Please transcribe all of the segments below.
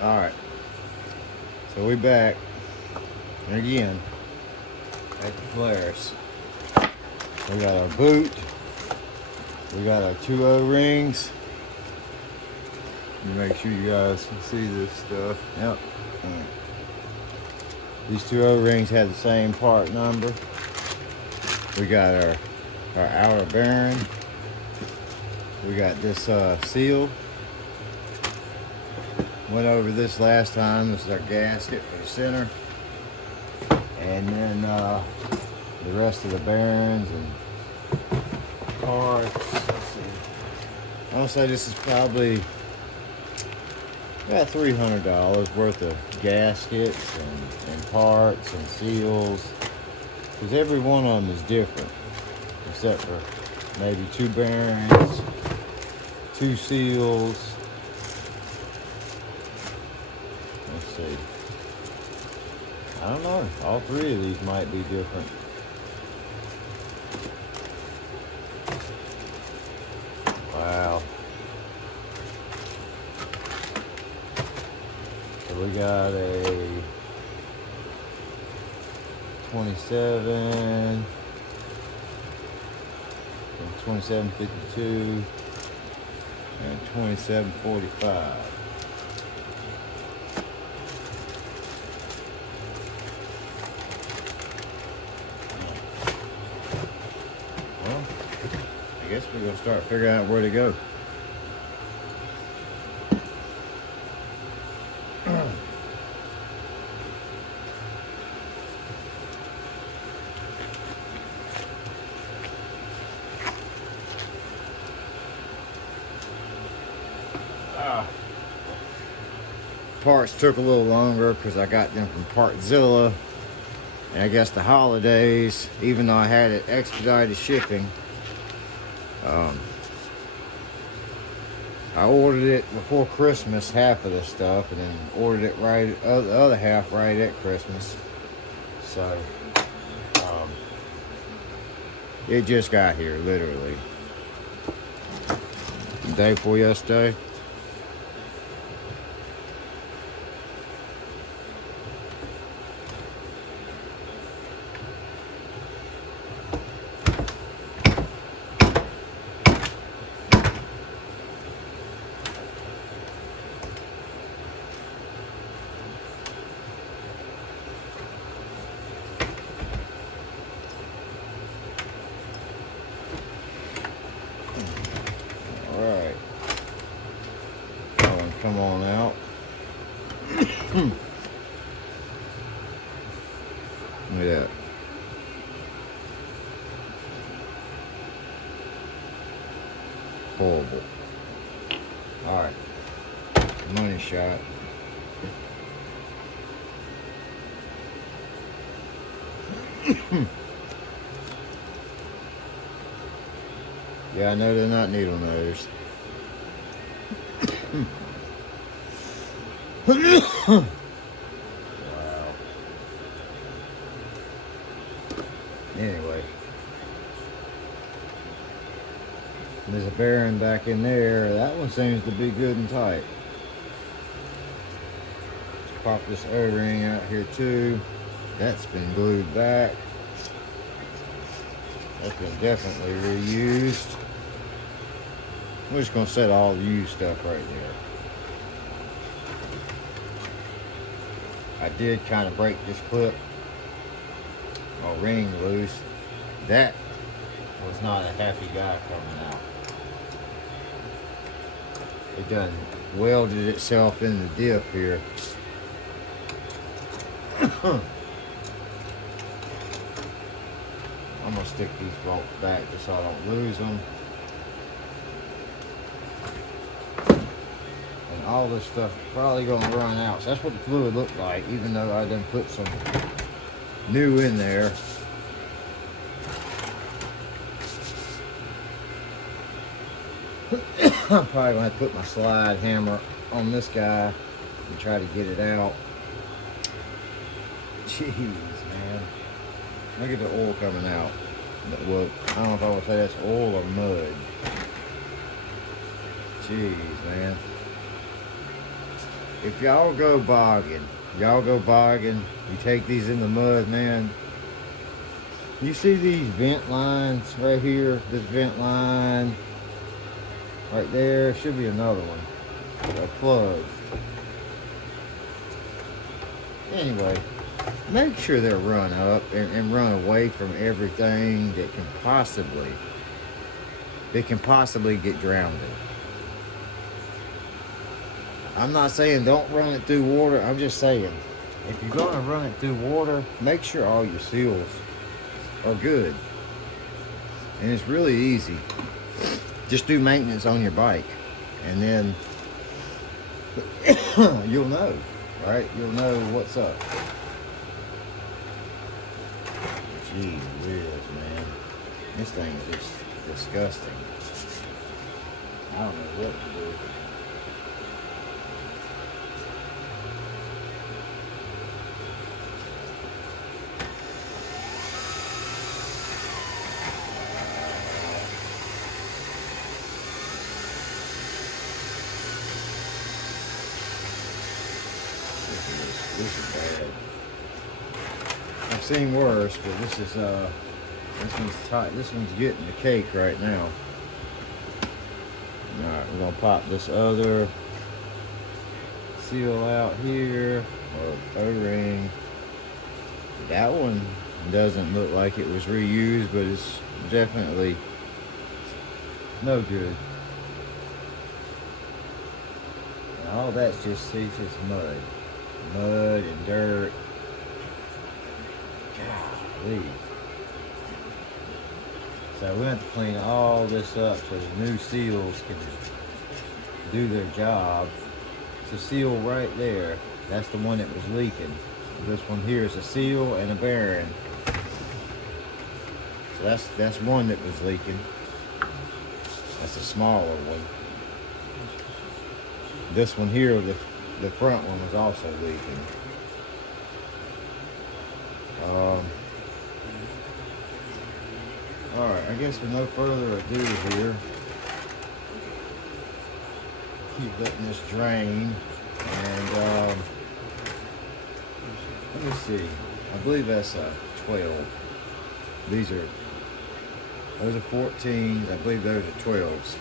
Alright, so we back again at the Polaris. We got our boot, we got our two O-rings. Make sure you guys can see this stuff. Yep. These two O-rings have the same part number. We got our outer bearing. We got this seal. Went over this last time. This is our gasket for the center. And then the rest of the bearings and parts. Let's see. I'll say this is probably about $300 worth of gaskets and parts and seals. Because every one of them is different. Except for maybe two bearings, two seals. Let's see. I don't know. All three of these might be different. Wow. So we got a 27, 2752, and 2745. I guess we're gonna start figuring out where to go. Parts took a little longer because I got them from Partzilla, and I guess the holidays, even though I had it expedited shipping, I ordered it before Christmas, half of this stuff, and then ordered it right, the other half right at Christmas. So it just got here literally the day before yesterday. Alright. Come on out. Look at that. Horrible. Alright. Money shot. Yeah, I know they're not needle nose. Wow. Anyway. There's a bearing back in there. That one seems to be good and tight. Let's pop this O-ring out here too. That's been glued back. That's been definitely reused. We're just going to set all the used stuff right there. I did kind of break this clip or ring loose. That was not a happy guy coming out. It done welded itself in the dip here. I'm gonna stick these bolts back just so I don't lose them. And all this stuff probably gonna run out. So that's what the fluid looked like, even though I done put some new in there. I'm probably gonna have to put my slide hammer on this guy and try to get it out. Jeez, man. Look at the oil coming out. Well, I don't know if I would say that's oil or mud. Jeez, man. If y'all go bogging, you take these in the mud, man. You see these vent lines right here? This vent line right there. Should be another one. A plug. Anyway, make sure they're run up and run away from everything that can possibly get drowned. I'm not saying don't run it through water. I'm just saying, if you're going to run it through water, make sure all your seals are good. And it's really easy. Just do maintenance on your bike, and then you'll know, right? You'll know what's up. Gee whiz, man. This thing is just disgusting. I don't know what to do. This is bad. I've seen worse, but this one's tight. This one's getting the cake right now. Alright, we're gonna pop this other seal out here, or O-ring. That one doesn't look like it was reused, but it's definitely no good. And all that's just mud. Mud and dirt. Golly. So we have to clean all this up so the new seals can do their job. It's a seal right there. That's the one that was leaking. This one here is a seal and a bearing. So that's one that was leaking. That's a smaller one. This one here, the front one was also leaking. Alright, I guess with no further ado here, keep letting this drain. And let me see. I believe that's a 12. Those are 14s. I believe those are 12s.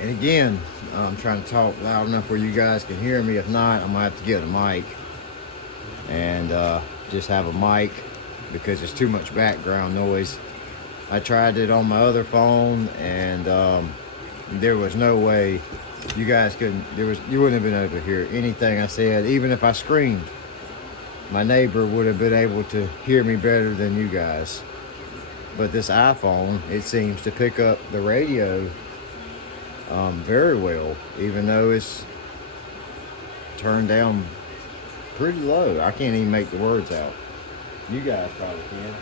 And again, I'm trying to talk loud enough where you guys can hear me. If not, I'm gonna have to get a mic and just have a mic because there's too much background noise. I tried it on my other phone, and there was no way you guys couldn't. You wouldn't have been able to hear anything I said, even if I screamed. My neighbor would have been able to hear me better than you guys. But this iPhone, it seems to pick up the radio very well, even though it's turned down pretty low. I can't even make the words out. You guys probably can.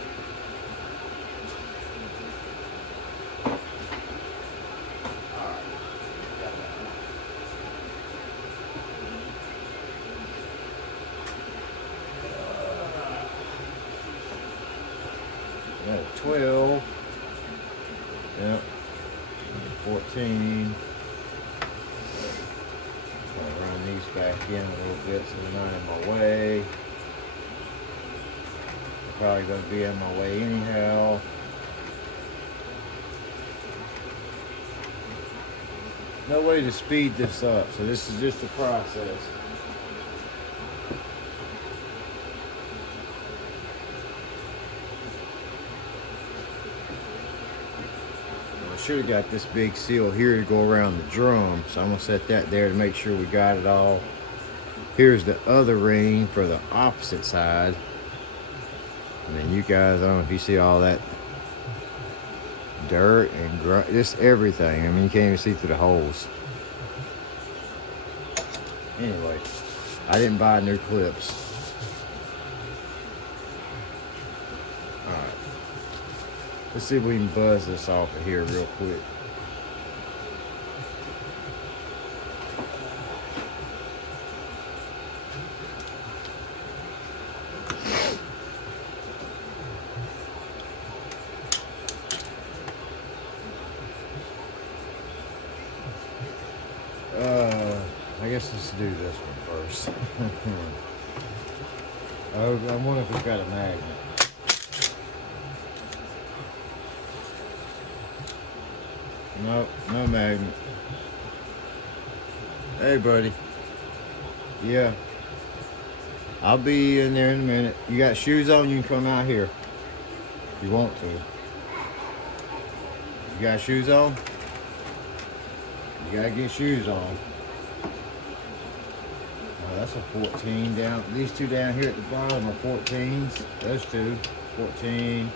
Got 12. Yep. 14. I'll run these back in a little bit so they're not in my way. They're probably going to be in my way anyhow. No way to speed this up, so this is just a process. Should have got this big seal here to go around the drum, so I'm gonna set that there to make sure we got it all. Here's the other ring for the opposite side. I mean, you guys, I don't know if you see all that dirt and just everything. I mean, you can't even see through the holes. Anyway, I didn't buy new clips. Let's see if we can buzz this off of here real quick. I guess let's do this one first. Oh, I wonder if it's got a magnet. Nope, no magnet. Hey, buddy. Yeah. I'll be in there in a minute. You got shoes on, you can come out here. If you want to. You got shoes on? You gotta get shoes on. Oh, that's a 14 down. These two down here at the bottom are 14s. Those two, 14.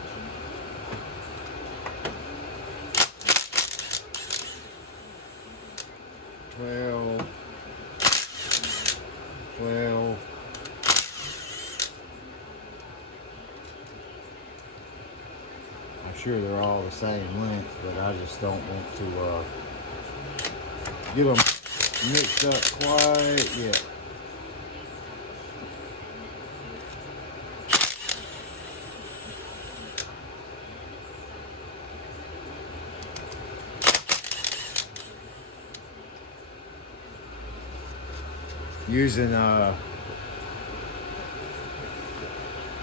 $12. I'm sure they're all the same length, but I just don't want to get them mixed up quite yet. Using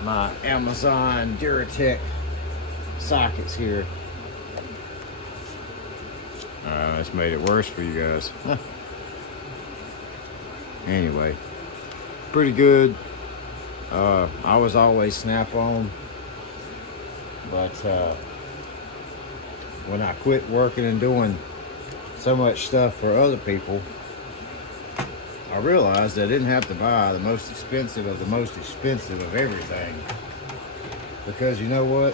my Amazon Duratec sockets here. That's made it worse for you guys. Anyway, pretty good. I was always snap-on, but when I quit working and doing so much stuff for other people, I realized I didn't have to buy the most expensive of the most expensive of everything. Because you know what?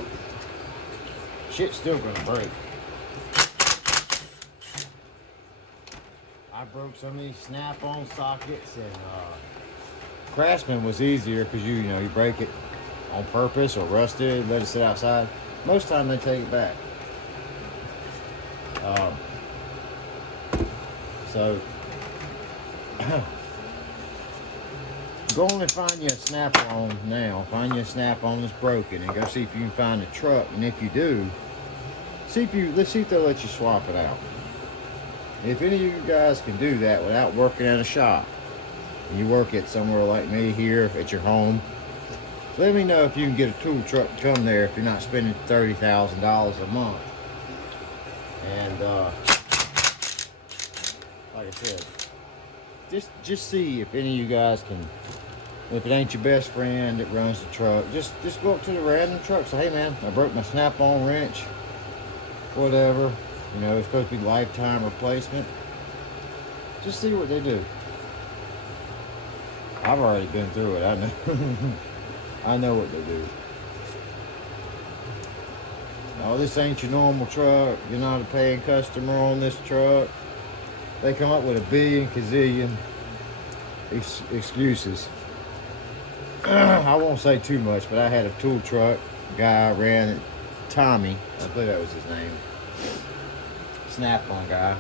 Shit's still gonna break. I broke so many snap-on sockets, and Craftsman was easier because you know you break it on purpose or rusted, let it sit outside. Most of the time they take it back. So go on and find you a snap-on now. Find you a snap-on that's broken and go see if you can find a truck. And if you do, let's see if they'll let you swap it out. If any of you guys can do that without working at a shop, and you work at somewhere like me here at your home, let me know if you can get a tool truck to come there if you're not spending $30,000 a month. And like I said, just see if any of you guys can. If it ain't your best friend that runs the truck, just go up to the random truck. Say, hey man, I broke my snap-on wrench. Whatever. You know, it's supposed to be lifetime replacement. Just see what they do. I've already been through it. I know. I know what they do. Oh, this ain't your normal truck. You're not a paying customer on this truck. They come up with a billion gazillion excuses. I won't say too much, but I had a tool truck guy ran it, Tommy, I believe that was his name. Snap-on guy.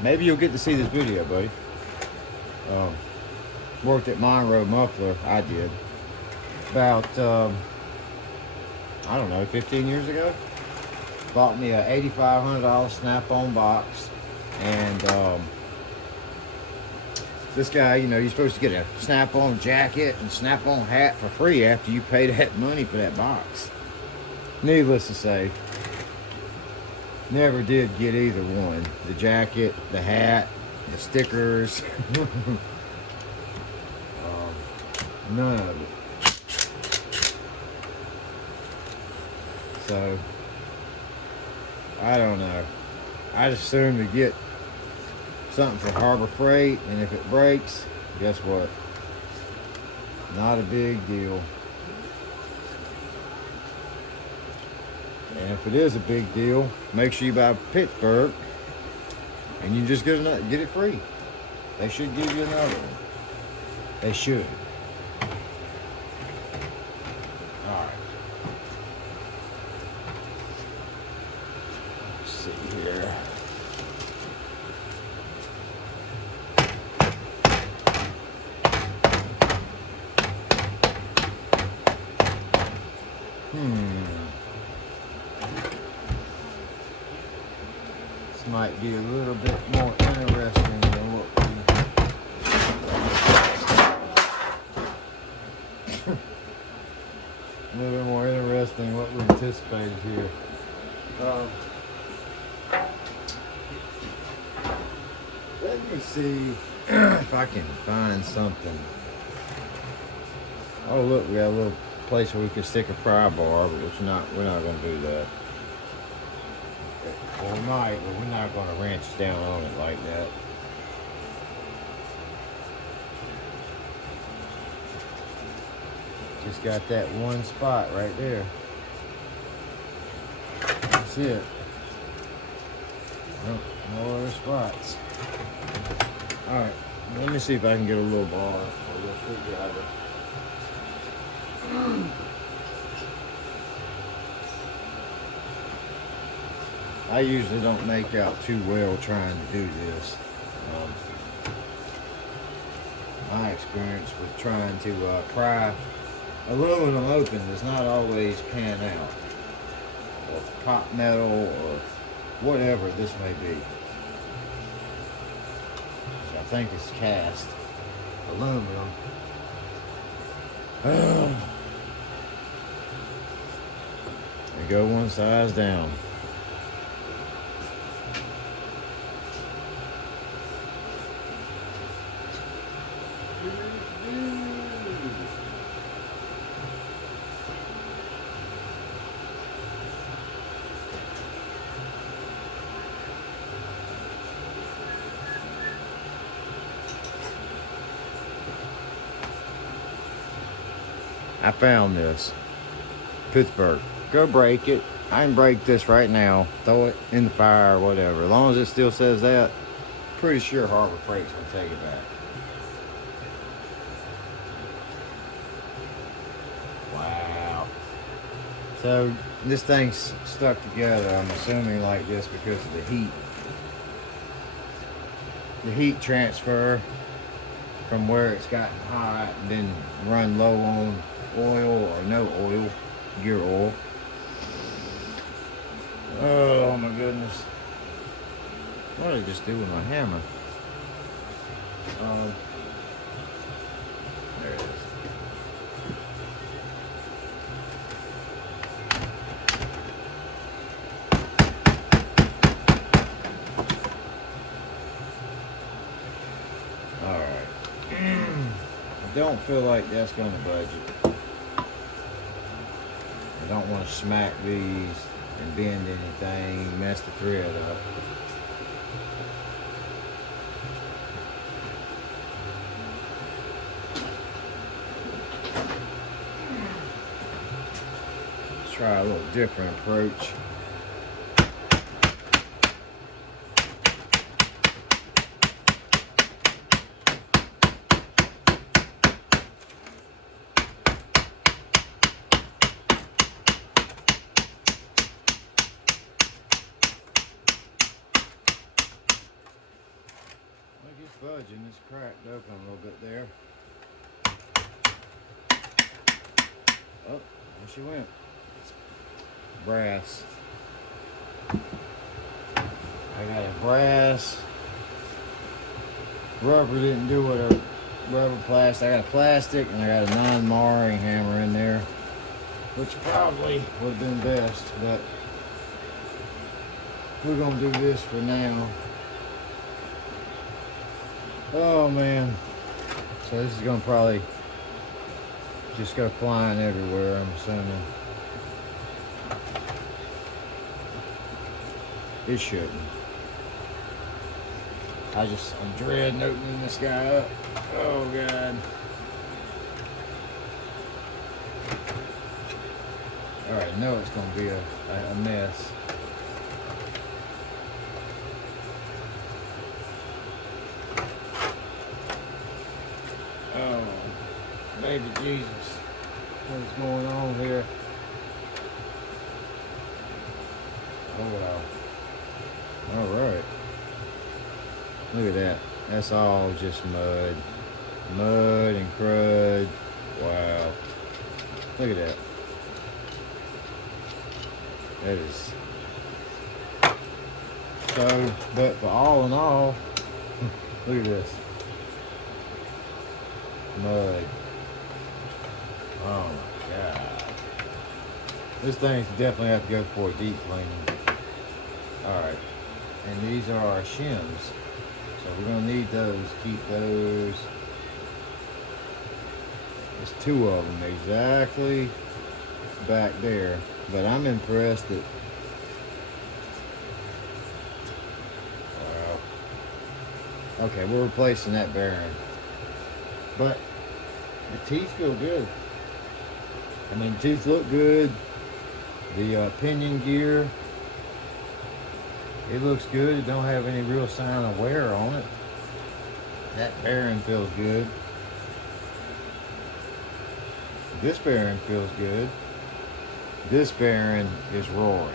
Maybe you'll get to see this video, buddy. Worked at Monroe Muffler, I did. About, I don't know, 15 years ago. Bought me a $8,500 snap-on box. And this guy, you know, you're supposed to get a snap-on jacket and snap-on hat for free after you pay that money for that box. Needless to say, never did get either one. The jacket, the hat, the stickers. None of it. So, I don't know. I just assume to get something for Harbor Freight, and if it breaks, guess what? Not a big deal. And if it is a big deal, make sure you buy Pittsburgh, and you just get it free. They should give you another one. They should. All right. Let's see here. This might be a little bit more interesting than what we little bit more interesting than what we anticipated here. Let me see if I can find something. Oh look, we got a little place where we can stick a pry bar, but we're not going to do that. Well, we might, but we're not going to wrench down on it like that. Just got that one spot right there. That's it. Well, no other spots. Alright, let me see if I can get a little bar or a little screwdriver. I usually don't make out too well trying to do this. My experience with trying to pry aluminum open does not always pan out, or pop metal, or whatever this may be. I think it's cast aluminum. They go one size down. I found this. Pittsburgh. Go break it. I can break this right now. Throw it in the fire or whatever. As long as it still says that, pretty sure Harbor Freight's gonna take it back. Wow. So this thing's stuck together, I'm assuming like this because of the heat. The heat transfer from where it's gotten hot and then run low on oil or no oil, gear oil. Oh my goodness. What did I just do with my hammer? There it is. Alright. I don't feel like that's going to budge it. I don't want to smack these and bend anything, mess the thread up. Let's try a little different approach. Budging, it's cracked open a little bit there. Oh, there she went. Brass. I got a brass. Rubber didn't do what a rubber plastic. I got a plastic and I got a non-marring hammer in there, which probably would have been best, but we're gonna do this for now. Oh man, so this is gonna probably just go flying everywhere, I'm assuming. It shouldn't. I'm dreading opening this guy up. Oh God. Alright, I know it's gonna be a mess. Oh, baby Jesus. What's going on here? Oh wow. Alright. Look at that. That's all just mud. Mud and crud. Wow. Look at that. That is. So, but for all in all, look at this. Mud. Oh my God. This thing definitely have to go for a deep cleaning. Alright, and these are our shims. So we're gonna need those, keep those. There's two of them exactly back there. But I'm impressed that, wow. Okay, we're replacing that bearing. But the teeth feel good. I mean, the teeth look good. The pinion gear, it looks good. It don't have any real sign of wear on it. That bearing feels good. This bearing feels good. This bearing is roaring.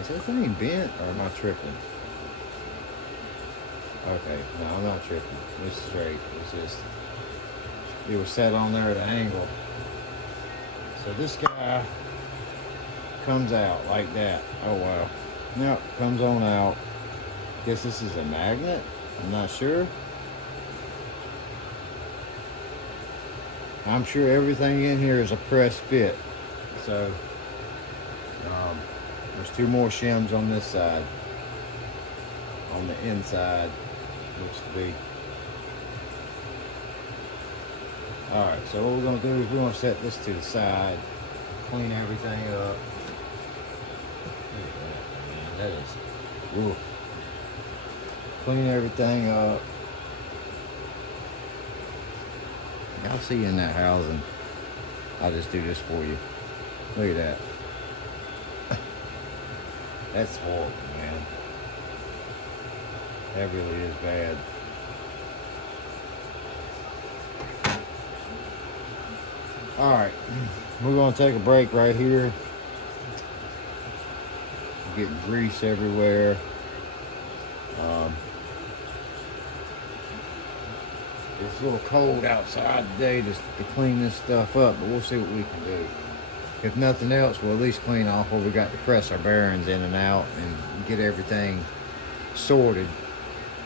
Is that thing bent or am I tripping? Okay, no, I'm not tripping. It's straight. It's just, it was set on there at an angle. So this guy comes out like that. Oh wow. Nope, comes on out. Guess this is a magnet. I'm not sure. I'm sure everything in here is a press fit. So there's two more shims on this side. On the inside, looks to be. Alright, so what we're going to do is we're going to set this to the side, clean everything up. Look at that, man, that is, oof. Clean everything up. I'll see you in that housing. I'll just do this for you. Look at that. That's horrible, man. That really is bad. Alright, we're going to take a break right here. Getting grease everywhere. It's a little cold outside today to clean this stuff up, but we'll see what we can do. If nothing else, we'll at least clean off where we got to press our bearings in and out and get everything sorted.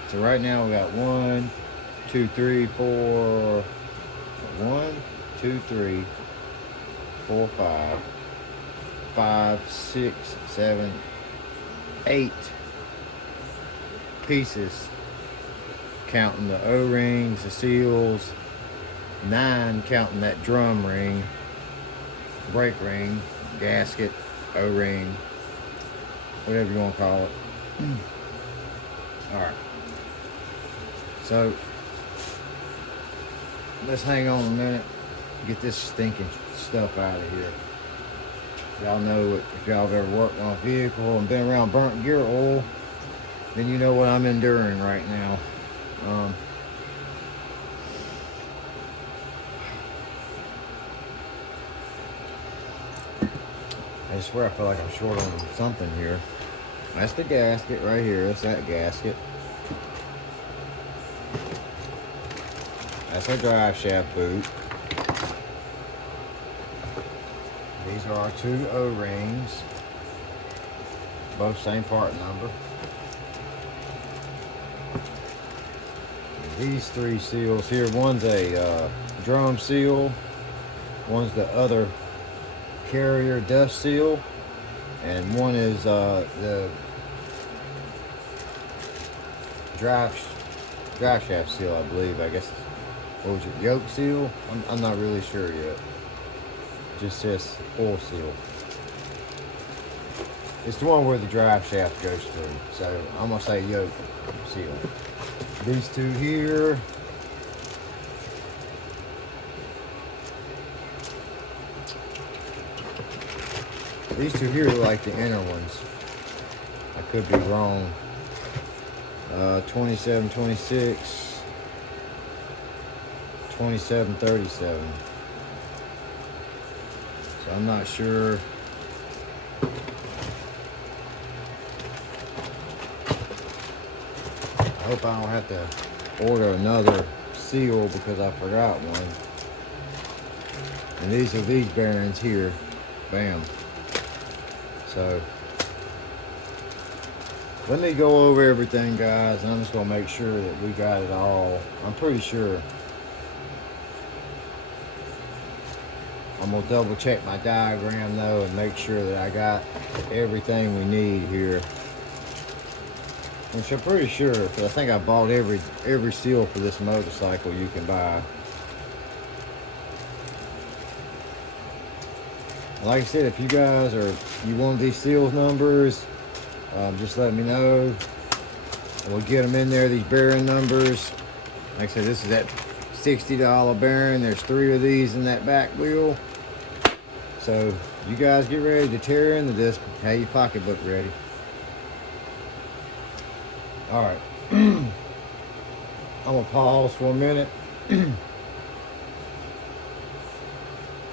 So right now we got 1, 2, 3, 4, 1, 2, 3, 4, 5, 5, 6, 7, 8 pieces, counting the O-rings, the seals, 9 counting that drum ring, brake ring, gasket, O-ring, whatever you want to call it. Alright, so let's hang on a minute, get this stinking stuff out of here. Y'all know, if y'all have ever worked on a vehicle and been around burnt gear oil, then you know what I'm enduring right now. I swear I feel like I'm short on something here. That's the gasket right here. That's that gasket. That's our drive shaft boot. These are our 2 O-rings. Both same part number. These 3 seals here, one's a drum seal, one's the other carrier dust seal, and one is the drive shaft seal, I believe. I guess, what was it, yoke seal? I'm not really sure yet. Just says oil seal. It's the one where the drive shaft goes through, so I'm gonna say yoke seal. These 2 here, these 2 here are like the inner ones. I could be wrong. 27, 26, 27, 37. So I'm not sure. I hope I don't have to order another seal because I forgot one. And these are these bearings here. Bam. So let me go over everything, guys, and I'm just gonna make sure that we got it all. I'm pretty sure I'm gonna double check my diagram though and make sure that I got everything we need here. Which I'm pretty sure, because I think I bought every seal for this motorcycle you can buy. Like I said, if you guys you want these seals numbers, just let me know. We'll get them in there, these bearing numbers. Like I said, this is that $60 bearing. There's 3 of these in that back wheel. So you guys get ready to tear into this. Have your pocketbook ready. All right. I'm gonna pause for a minute.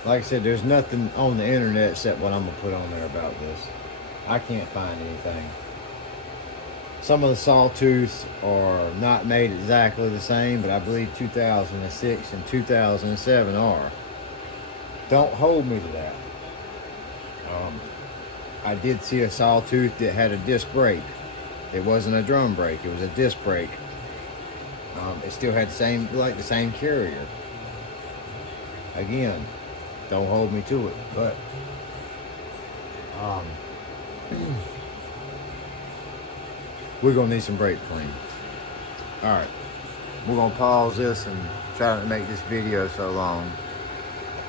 Like I said, there's nothing on the internet except what I'm gonna put on there about this. I can't find anything. Some of the sawtooths are not made exactly the same, but I believe 2006 and 2007 are. Don't hold me to that. I did see a sawtooth that had a disc brake. It wasn't a drum brake, it was a disc brake. It still had the same carrier. Again, don't hold me to it, but we're gonna need some brake clean. All right, we're gonna pause this and try not to make this video so long.